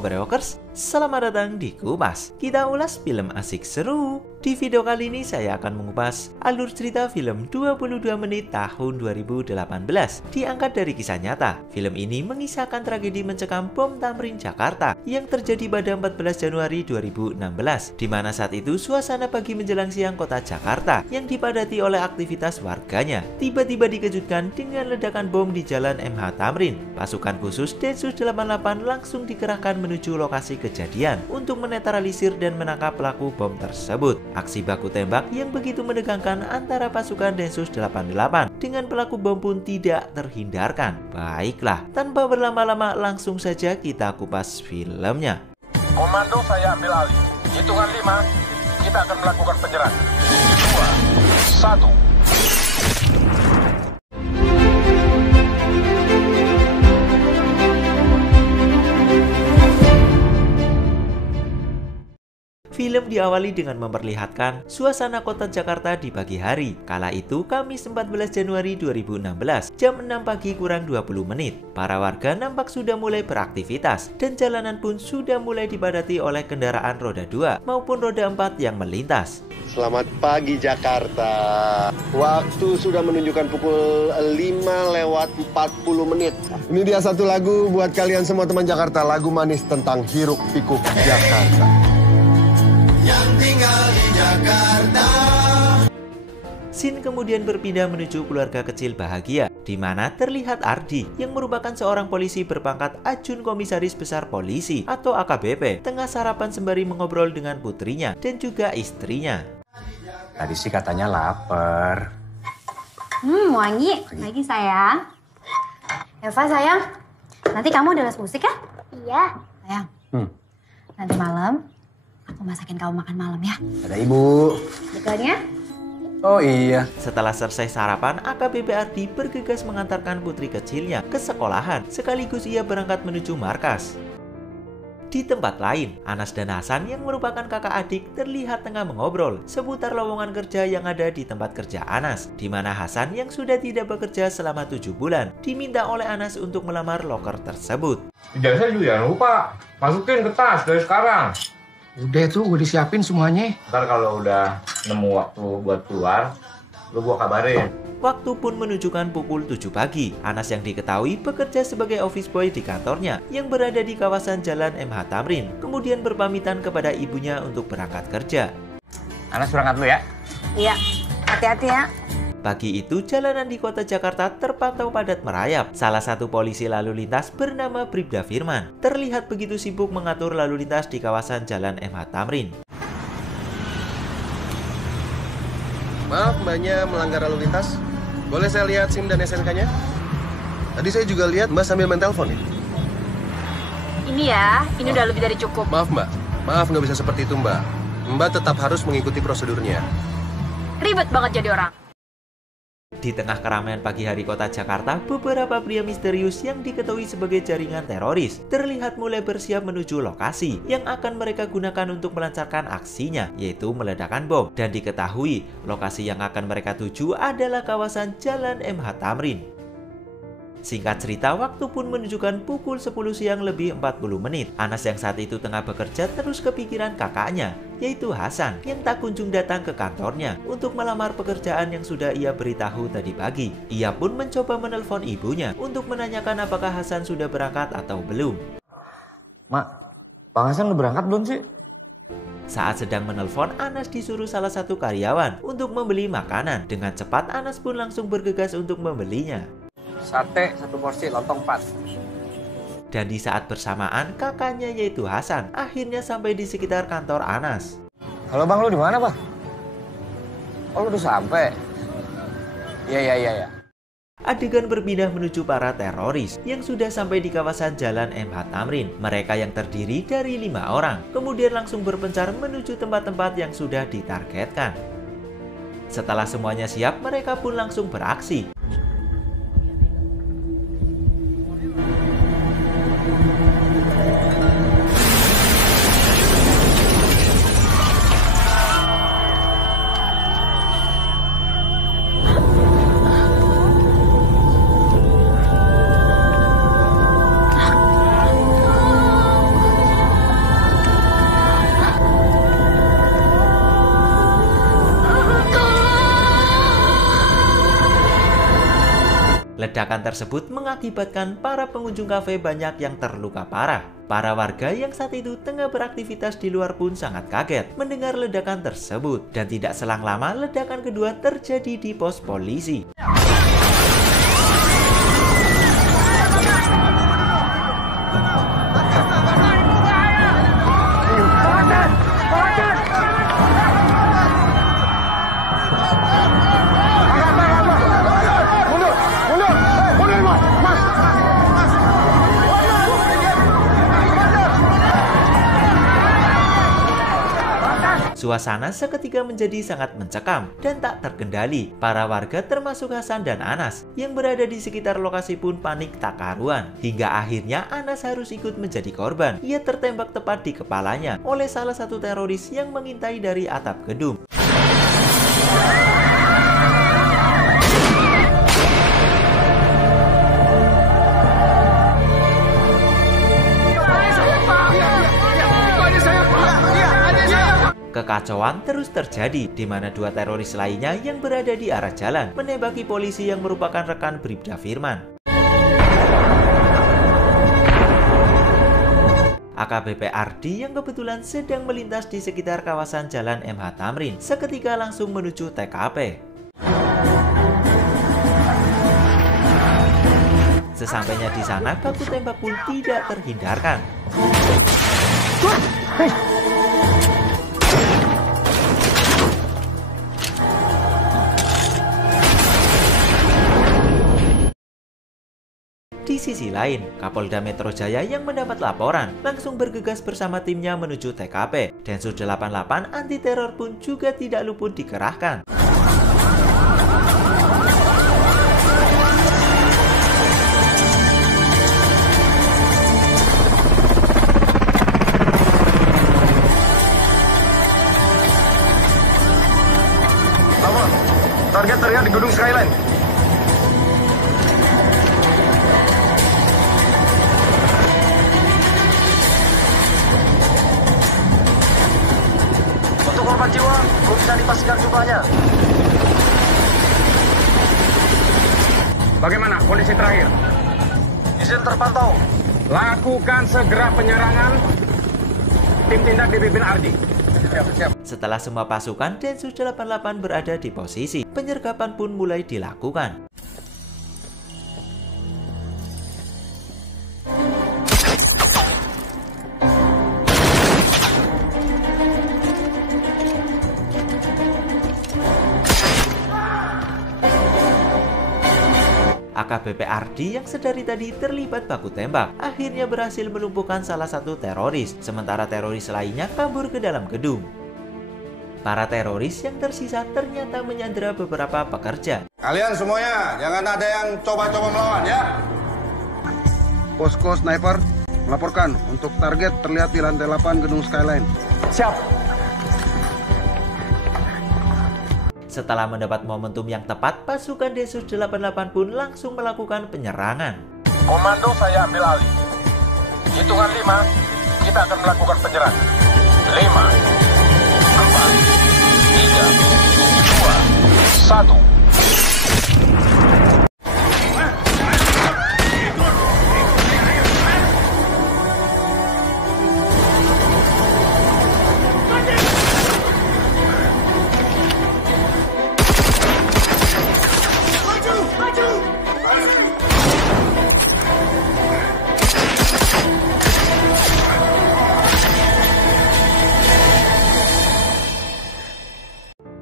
Halo Brewokers, selamat datang di Kupas. Kita ulas film asik seru. Di video kali ini saya akan mengupas alur cerita film 22 menit tahun 2018 diangkat dari kisah nyata. Film ini mengisahkan tragedi mencekam bom Tamrin Jakarta yang terjadi pada 14 Januari 2016, di mana saat itu suasana pagi menjelang siang kota Jakarta yang dipadati oleh aktivitas warganya tiba-tiba dikejutkan dengan ledakan bom di Jalan MH Tamrin. Pasukan khusus Densus 88 langsung dikerahkan menuju lokasi kejadian untuk menetralisir dan menangkap pelaku bom tersebut. Aksi baku tembak yang begitu menegangkan antara pasukan Densus 88 dengan pelaku bom pun tidak terhindarkan. Baiklah, tanpa berlama-lama langsung saja kita kupas filmnya. Komando saya ambil alih. Hitungan 5, kita akan melakukan penyerangan. 2, 1. Film diawali dengan memperlihatkan suasana kota Jakarta di pagi hari. Kala itu Kamis 14 Januari 2016, jam 6 pagi kurang 20 menit. Para warga nampak sudah mulai beraktivitas dan jalanan pun sudah mulai dipadati oleh kendaraan roda 2 maupun roda 4 yang melintas. Selamat pagi Jakarta. Waktu sudah menunjukkan pukul 5:40 menit. Ini dia satu lagu buat kalian semua teman Jakarta, lagu manis tentang hiruk pikuk Jakarta. Yang tinggal di Jakarta. Scene kemudian berpindah menuju keluarga kecil bahagia, di mana terlihat Ardi yang merupakan seorang polisi berpangkat Ajun Komisaris Besar Polisi atau AKBP, tengah sarapan sembari mengobrol dengan putrinya dan juga istrinya. Tadi sih katanya lapar. Wangi. Lagi sayang. Eva sayang, nanti kamu udah les musik ya? Iya. Sayang, nanti malam aku masakin kamu makan malam ya. Ada ibu. Bekalnya? Oh iya. Setelah selesai sarapan, AKBP Ardi bergegas mengantarkan putri kecilnya ke sekolahan, sekaligus ia berangkat menuju markas. Di tempat lain, Anas dan Hasan yang merupakan kakak adik terlihat tengah mengobrol seputar lowongan kerja yang ada di tempat kerja Anas, di mana Hasan yang sudah tidak bekerja selama 7 bulan diminta oleh Anas untuk melamar loker tersebut. Ijazah juga jangan lupa, masukin ke tas dari sekarang. Udah tuh, gue disiapin semuanya. Ntar kalau udah nemu waktu buat keluar, lu gua kabarin. Waktu pun menunjukkan pukul 7 pagi. Anas yang diketahui bekerja sebagai office boy di kantornya yang berada di kawasan Jalan MH Tamrin, kemudian berpamitan kepada ibunya untuk berangkat kerja. Anas berangkat dulu ya. Iya, hati-hati ya. Pagi itu jalanan di kota Jakarta terpantau padat merayap. Salah satu polisi lalu lintas bernama Bribda Firman terlihat begitu sibuk mengatur lalu lintas di kawasan Jalan MH Tamrin. Maaf mbaknya melanggar lalu lintas. Boleh saya lihat SIM dan SNK-nya? Tadi saya juga lihat mbak sambil main telepon ya. Ini ya, ini udah lebih dari cukup. Maaf mbak, maaf nggak bisa seperti itu mbak. Mbak tetap harus mengikuti prosedurnya. Ribet banget jadi orang. Di tengah keramaian pagi hari kota Jakarta, beberapa pria misterius yang diketahui sebagai jaringan teroris terlihat mulai bersiap menuju lokasi yang akan mereka gunakan untuk melancarkan aksinya, yaitu meledakan bom. Dan diketahui, lokasi yang akan mereka tuju adalah kawasan Jalan MH Tamrin. Singkat cerita, waktu pun menunjukkan pukul 10 siang lebih 40 menit. Anas yang saat itu tengah bekerja terus kepikiran kakaknya, yaitu Hasan, yang tak kunjung datang ke kantornya untuk melamar pekerjaan yang sudah ia beritahu tadi pagi. Ia pun mencoba menelpon ibunya untuk menanyakan apakah Hasan sudah berangkat atau belum. Mak, Bang Hasan udah berangkat belum sih? Saat sedang menelpon, Anas disuruh salah satu karyawan untuk membeli makanan. Dengan cepat, Anas pun langsung bergegas untuk membelinya. Sate 1 porsi, lontong 4. Dan di saat bersamaan, kakaknya yaitu Hasan akhirnya sampai di sekitar kantor Anas. Halo Bang, lu di mana, Bang? Oh, lu udah sampai? Iya. Adegan berpindah menuju para teroris yang sudah sampai di kawasan Jalan MH Tamrin. Mereka yang terdiri dari 5 orang, kemudian langsung berpencar menuju tempat-tempat yang sudah ditargetkan. Setelah semuanya siap, mereka pun langsung beraksi. Ledakan tersebut mengakibatkan para pengunjung kafe banyak yang terluka parah. Para warga yang saat itu tengah beraktivitas di luar pun sangat kaget mendengar ledakan tersebut. Dan tidak selang lama ledakan kedua terjadi di pos polisi. Suasana seketika menjadi sangat mencekam dan tak terkendali. Para warga termasuk Hasan dan Anas yang berada di sekitar lokasi pun panik tak karuan. Hingga akhirnya Anas harus ikut menjadi korban. Ia tertembak tepat di kepalanya oleh salah satu teroris yang mengintai dari atap gedung. Kekacauan terus terjadi di mana dua teroris lainnya yang berada di arah jalan menembaki polisi yang merupakan rekan Bribda Firman. AKBP Ardi yang kebetulan sedang melintas di sekitar kawasan Jalan MH Tamrin seketika langsung menuju TKP. Sesampainya di sana, baku tembak pun tidak terhindarkan. Di sisi lain, Kapolda Metro Jaya yang mendapat laporan langsung bergegas bersama timnya menuju TKP. Densus 88 anti teror pun juga tidak luput dikerahkan. Target terlihat di Gedung Skyline. Untuk korban jiwa, belum bisa dipastikan jumlahnya. Bagaimana kondisi terakhir? Izin terpantau. Lakukan segera penyerangan. Tim tindak dipimpin Ardi. Siap. Setelah semua pasukan Densus 88 berada di posisi, penyergapan pun mulai dilakukan. AKBP Ardi yang sedari tadi terlibat baku tembak akhirnya berhasil melumpuhkan salah satu teroris, sementara teroris lainnya kabur ke dalam gedung. Para teroris yang tersisa ternyata menyandera beberapa pekerja. Kalian semuanya, jangan ada yang coba-coba melawan ya. Posko sniper melaporkan untuk target terlihat di lantai 8 Gedung Skyline. Siap. Setelah mendapat momentum yang tepat, pasukan Densus 88 pun langsung melakukan penyerangan. Komando saya ambil alih. Hitungan 5, kita akan melakukan penyerangan. 5, 4, 3, 2, 1.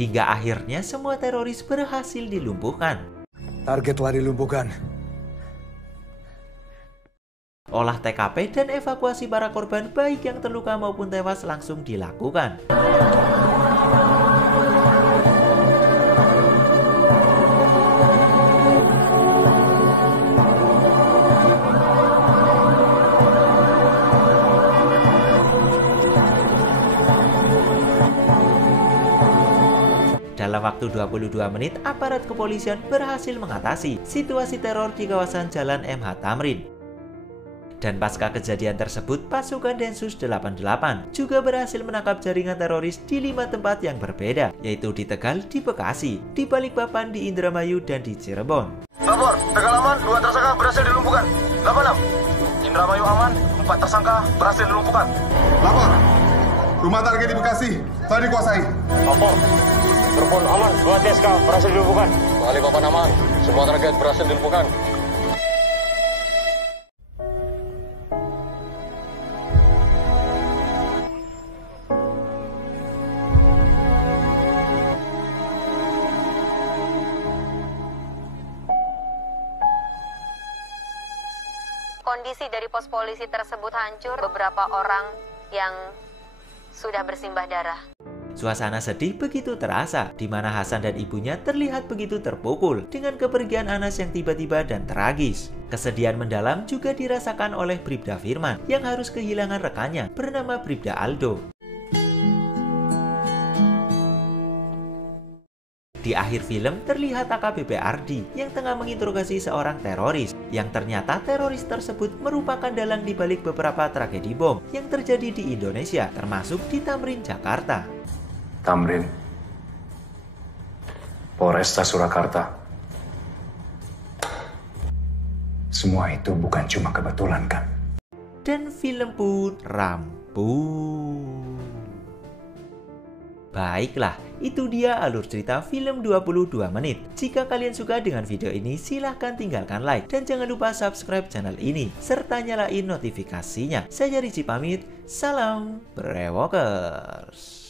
Hingga akhirnya semua teroris berhasil dilumpuhkan. Target telah dilumpuhkan. Olah TKP dan evakuasi para korban baik yang terluka maupun tewas langsung dilakukan. Dalam waktu 22 menit, aparat kepolisian berhasil mengatasi situasi teror di kawasan Jalan MH Tamrin. Dan pasca kejadian tersebut, pasukan Densus 88 juga berhasil menangkap jaringan teroris di 5 tempat yang berbeda, yaitu di Tegal, di Bekasi, di Balikpapan, di Indramayu, dan di Cirebon. Lapor, Tegalaman, 2 tersangka berhasil dilumpuhkan. 86. Indramayu aman, 4 tersangka berhasil dilumpuhkan. Lapor. Rumah target di Bekasi telah dikuasai. Lapor, Cirebon aman, 2 TSK berhasil dilumpuhkan. Balikpapan aman, semua target berhasil dilumpuhkan. Kondisi dari pos polisi tersebut hancur, beberapa orang yang sudah bersimbah darah. Suasana sedih begitu terasa, di mana Hasan dan ibunya terlihat begitu terpukul dengan kepergian Anas yang tiba-tiba dan tragis. Kesedihan mendalam juga dirasakan oleh Bribda Firman yang harus kehilangan rekannya bernama Bribda Aldo. Di akhir film terlihat AKBP Ardi yang tengah menginterogasi seorang teroris, yang ternyata teroris tersebut merupakan dalang di balik beberapa tragedi bom yang terjadi di Indonesia, termasuk di Tamrin, Jakarta. Tamrin, Polresta Surakarta. Semua itu bukan cuma kebetulan, kan? Dan film pun rampung. Baiklah, itu dia alur cerita film 22 menit. Jika kalian suka dengan video ini, silahkan tinggalkan like. Dan jangan lupa subscribe channel ini, serta nyalain notifikasinya. Saya Rizky pamit, salam Brewokers.